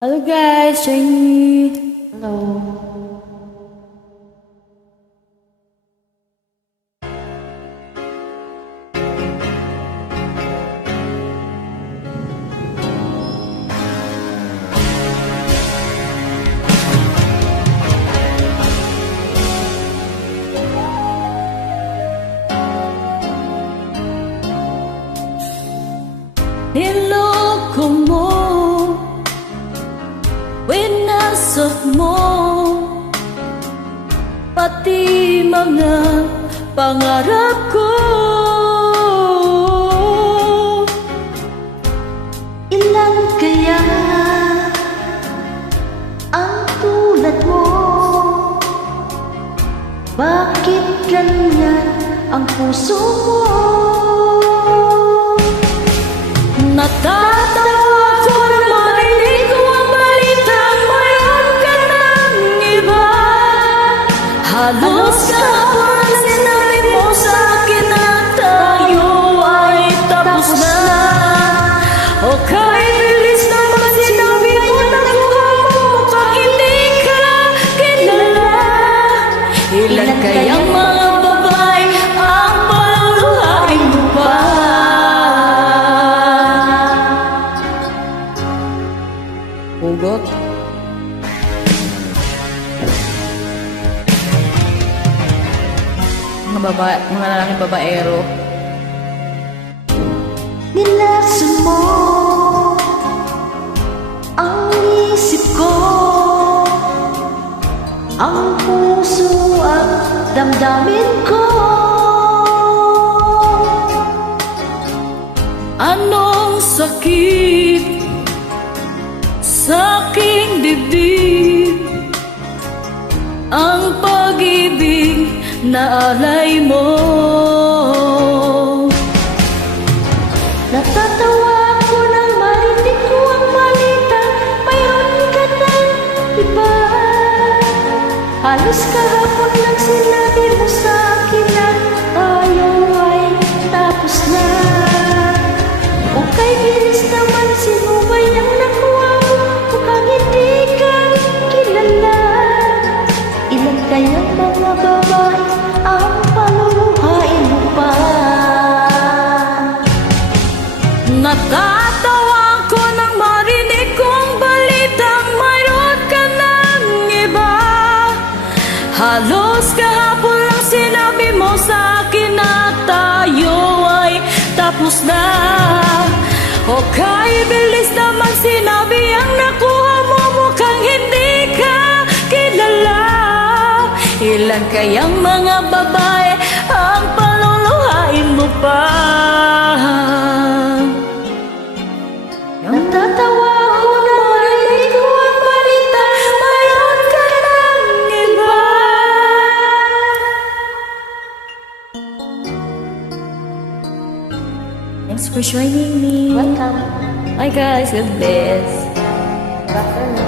Hello guys, Chingy. Hello. Niloko mo, winasok mo, pati mga pangarap ko. Ilan kaya ang tulad mo? Bakit ganyan ang puso mo? Natatawa ko na marinig ko ang balitang mayroon ka ng iba. Halos kahapon ang sinabi mo sa akin na tayo ay tapos na. O kahit bilis naman sinabi mo na mukha mo mukhang hindi ka kilala. Ilan kayang mga babae ang paluluhain mo pa? Hugot. Mga lalaking babaero. Nilaksan mo ang isip ko, ang puso at damdamin ko. Anong sakit sa aking dibdib? Ang pag-ibig na alay mo. Natatawa ako nang marinig ko ang balita, mayroon ka ng iba. Halos kahapon lang sinabi mo sa akin na tayo ay tapos na. O kay bilis naman, sino ba yung nakuha mo? Mukhang hindi ka kilala. Ilan kayang mga babae ang paluluhain mo pa? Natatawa ko nang marinig kong balitang mayroon ka ng iba. Halos kahapon lang sinabi mo sa akin na tayo ay tapos na. O kahit bilis naman sinabi ang nakuha mo, mukhang hindi ka kilala. Ilan kayang mga babae ang paluluhain mo pa? Natatawa ako na marinig ko ang balita, mayroon ka ng iba. Thanks for joining me. Welcome. Bye guys, God bless. Bye for now.